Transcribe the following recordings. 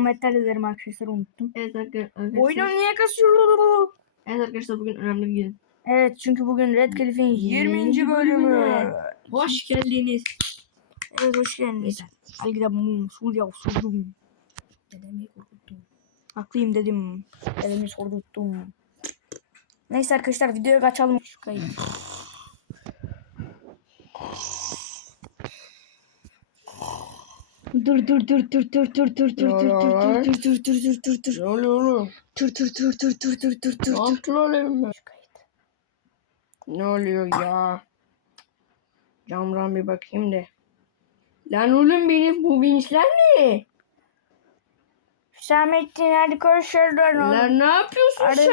Metal ederim arkadaşlar unuttum. Evet arkadaşlar. Oyunu niye kasıyor? Evet arkadaşlar bugün önemli bir gün. Evet çünkü bugün Red Cliff'in 20. 20. bölümü. Hoş geldiniz. Evet hoş geldiniz. Gidelim mum. Surya sordum. Dedemi korkuttum. Haklıyım dedim. Elimi sordurttum. Neyse arkadaşlar videoya kaçalım. Şu kayıt. Dur dur dur dur dur dur dur dur dur dur dur dur dur dur dur dur dur Ne oluyor oğlum? dur dur dur dur dur dur dur dur Ne yaptın oğlum? Kayıt. Ne oluyor ya? Camdan bir bakayım da. Lan oğlum benim bu vinçler ne? Hüsamettin hadi konuşuyoruz oğlum. Lan ne yapıyorsun Hadi. sen?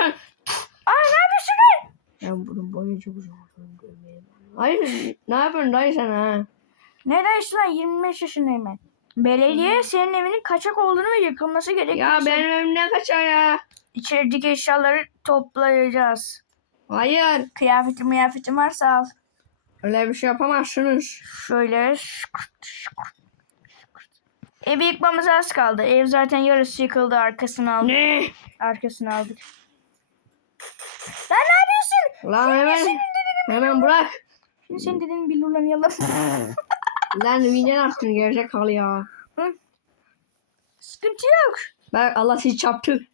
Aa ne yapıyorsun lan? Ben bunun boyu çok uzun. Hayır ne yapıyorsun dayı sen ha? Ne dersin lan 25 yaşındayım ben. Belediye senin evinin kaçak olduğunu ve yıkılması gerektiğini Ya benim evimden kaçar ya. İçerideki eşyaları toplayacağız. Hayır. Kıyafetim kıyafetim varsa al. Öyle bir şey yapamazsınız. Şöyle. Evi yıkmamız az kaldı. Ev zaten yarısı yıkıldı. Arkasını aldık. Ne? Arkasını aldık. Lan ne yapıyorsun? Lan hemen, hemen bırak. Şimdi senin dediğin billurlanayalım. Lan vinçler attın gerizekalı ya. Sıkıntı yok. Bak Allah sizi çarptı.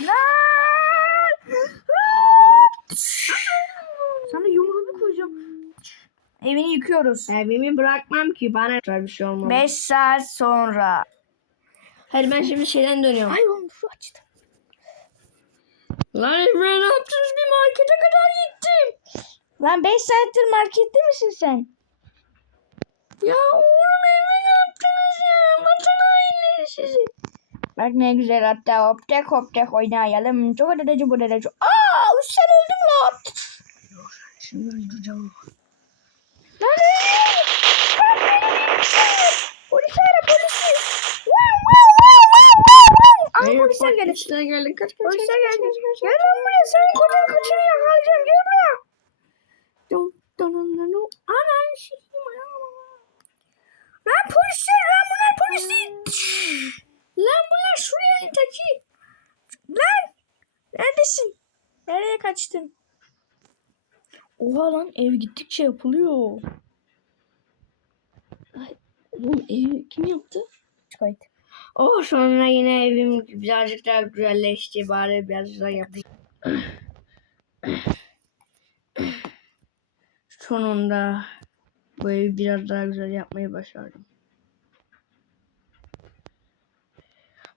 Lan! Sana yumruğunu koyacağım. Evini yıkıyoruz. Evimi bırakmam ki bana bir şey olmaz. 5 saat sonra. Hayır ben şimdi şeyden dönüyorum. Ay oğlum şu açtı. Lan Emre ne yaptınız bir markete kadar gittim. Lan 5 saattir markette misin sen? Ya oğlum Emre ne yaptınız ya? Vatan hainleri sizi. Bak ne güzel hatta hoptek hoptek oynayalım. Çok adadacı bu adadacı. Aa sen öldün lan. Şimdi öldüreceğim. Lan Polis ara polisi. Wow, wow, wow, wow, wow, wow. Aa polisler geldi. Polisler geldi. kaç, kaç, Gel lan buraya senin kocanı kaçını yakalayacağım. Gel buraya. Dum. Anan şeyim Lan polisler lan bunlar polis değil. Lan bunlar Suriyeli teki. Lan. Neredesin? Nereye kaçtın? Oha lan ev gittikçe yapılıyor. Oğlum evi kim yaptı? Kayıt. Oh sonra yine evim birazcık daha güzelleşti. Bari biraz daha yapayım. Sonunda bu evi biraz daha güzel yapmayı başardım.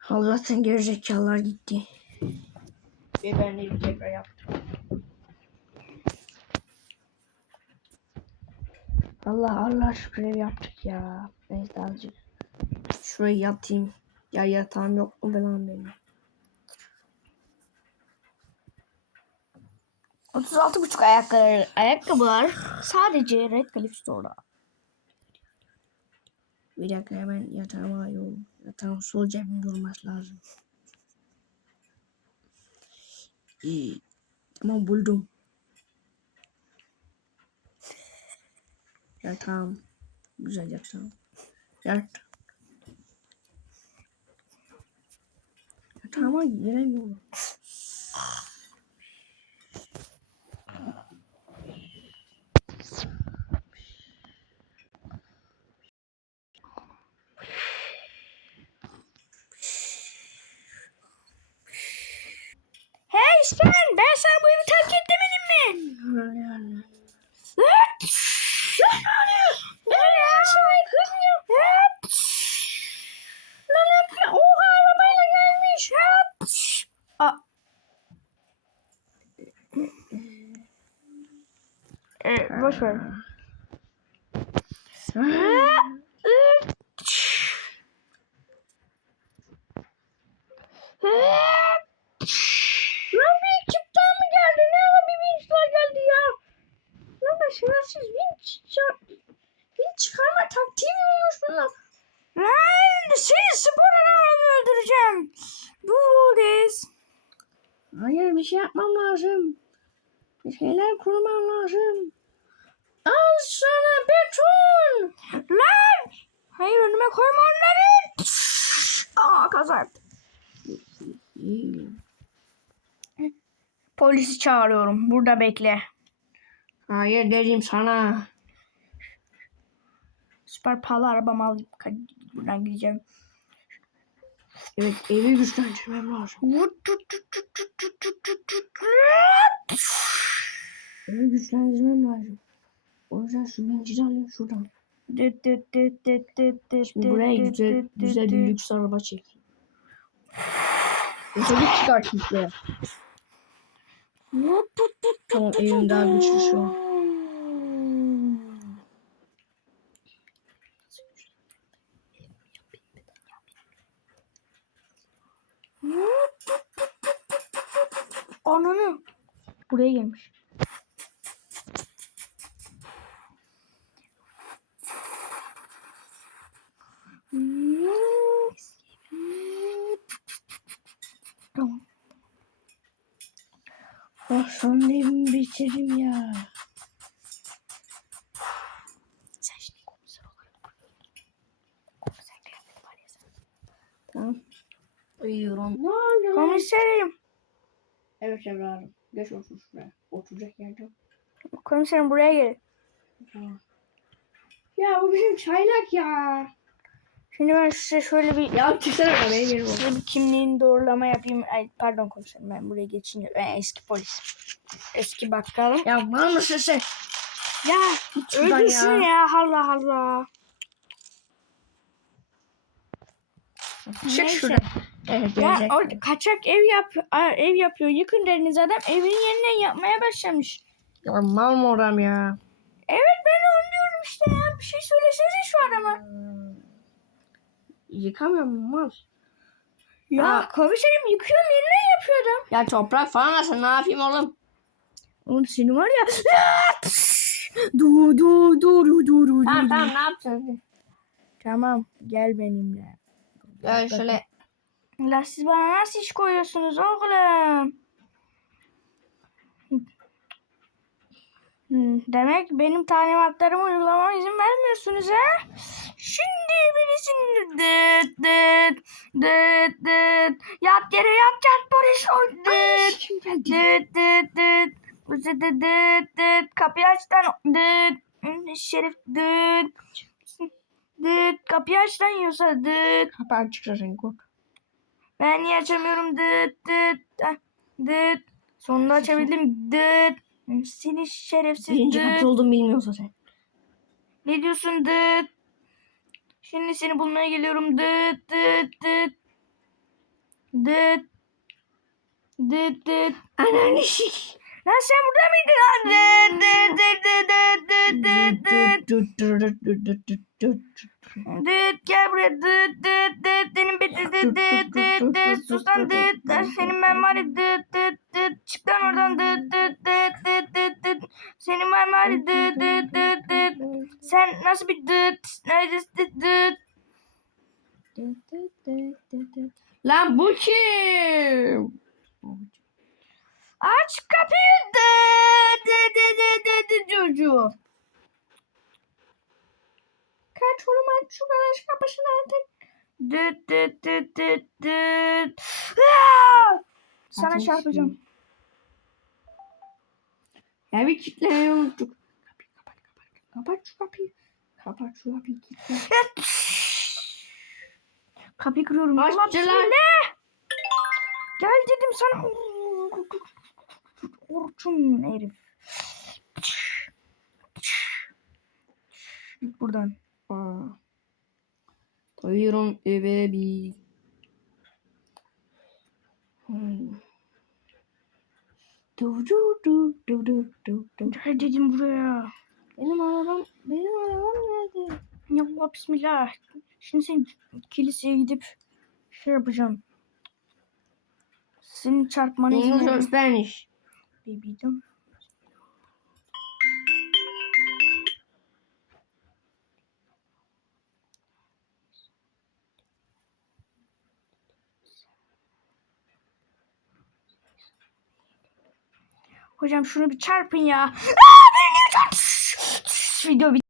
Allah'tan gerizekalılar gitti. Ve ben de tekrar yaptım. Allah Allah şükür ev yaptık ya. Neyse azıcık. Şuraya yatayım. Ya yatağım yok mu benim benim? 36,5 ayakkabı, ayakkabılar sadece Red Cliff Store'da. Bir dakika hemen yatağıma alıyorum. Yatağım sol cebimde olması lazım. İyi. Tamam buldum. Yatağım. Güzel yatağım. Yat. Yatağıma giremiyorum. Kardeş ben, best time we ever terk et demedim mi? Ben aşağıya kızmıyorum. Lan şerefsiz ça- vinç çıkarma taktiği mi olmuş bunlar? Lan seni spor arabamı öldüreceğim. Bu this. Hayır bir şey yapmam lazım. Bir şeyler kurmam lazım. Al sana beton. Lan! Hayır önüme koyma onları. artık. İyi. Polisi çağırıyorum. Burada bekle. Hayır dedim sana. Süper pahalı arabamı alayım. Ka- Buradan gideceğim. Evet evi güçlendirmem lazım. Evi güçlendirmem lazım. O yüzden şu vincini alayım şuradan. Şimdi buraya güzel, güzel bir lüks araba çekeyim. Otobüs çıkartayım şuraya. Tamam evim daha güçlü şu an. Ananı. Buraya gelmiş. Tamam. Ah son evimi bitirdim ya. Sen şimdi komiser olarak Komiser kıyafeti var ya sen. Tamam. Uyuyorum. Ne oldu? Komiserim. Evet evladım. Geç otur şuraya. Oturacak yer yok. Komiserim buraya gel. Tamam. Ya bu bizim çaylak ya. Şimdi ben size şöyle bir Ya çıksana da benim yerim olsun. Size bir kimliğin doğrulama yapayım. Ay, pardon komiserim ben buraya geçince. Ben eski polis. Eski bakkalım. Ya mal mısın sen? Ya öldürsün ya. ya. Allah Allah. Çık Neyse. şuradan. Evet Ya orada kaçak ev yap ev yapıyor. Yıkın deriniz adam evin yeniden yapmaya başlamış. Ya mal mı oram ya? Evet ben onu diyorum işte ya. Bir şey söylesene şu adama. Yıkamıyor mu mal? Ya Aa. komiserim yıkıyorum yeniden yapıyor adam. Ya toprak falan alsın ne yapayım oğlum? Oğlum seni var ya. Du du du du du du. Tamam tamam ne yapacağız? Tamam gel benimle. Ya şöyle La siz bana nasıl iş koyuyorsunuz oğlum? Demek benim talimatlarımı uygulamama izin vermiyorsunuz ha? Şimdi birisini dıt dıt dıt dıt yat yere yat yat polis ol dıt dıt dıt dıt dıt dıt dıt dıt kapıyı aç lan dıt şerif dıt dıt kapıyı aç lan yiyorsa dıt Kapı sen kork. ben niye açamıyorum? Dıt dıt dıt. Sonunda açabildim. Dıt. Seni şerefsiz Birinci dıt. kapı olduğumu bilmiyorsa sen. Ne diyorsun dıt? Şimdi seni bulmaya geliyorum. Dıt dıt dıt. Dıt. Dıt dıt. Ananı şik. Lan sen burada mıydın lan? Dıt dıt dıt dıt dıt dıt dıt dıt. Düt düt düt düt düt. Dıt gel buraya dıt dıt dıt senin bir dıt dıt dıt dıt dıt sus lan dıt dıt senin ben var ya dıt dıt dıt çık lan oradan dıt dıt dıt dıt dıt dıt senin ben var ya dıt dıt dıt dıt sen nasıl bir dıt neredesin dıt dıt Lan bu kim? aç kapıyı dıt dıt dıt dıt çocuğu kaç oğlum aç şu garaj kapısını artık dıt dıt dıt dıt Aa! sana Ateş çarpacağım Ya bir kitlemeyi unuttuk. Kapıyı kapat kapat. Kapat şu kapıyı. Kapat şu kapıyı kitle. Kapıyı kırıyorum. Aç Allah lan. bismillah. Gel dedim sana. Orçun herif. Git buradan. Aa. Doyurum eve bir. Du du du du du du du. Gel dedim buraya. Benim arabam, benim arabam nerede? Ya Allah bismillah. Şimdi sen kiliseye gidip şey yapacağım. Senin çarpmanı izin English or Hocam şunu bir çarpın ya. Aa, Video bit-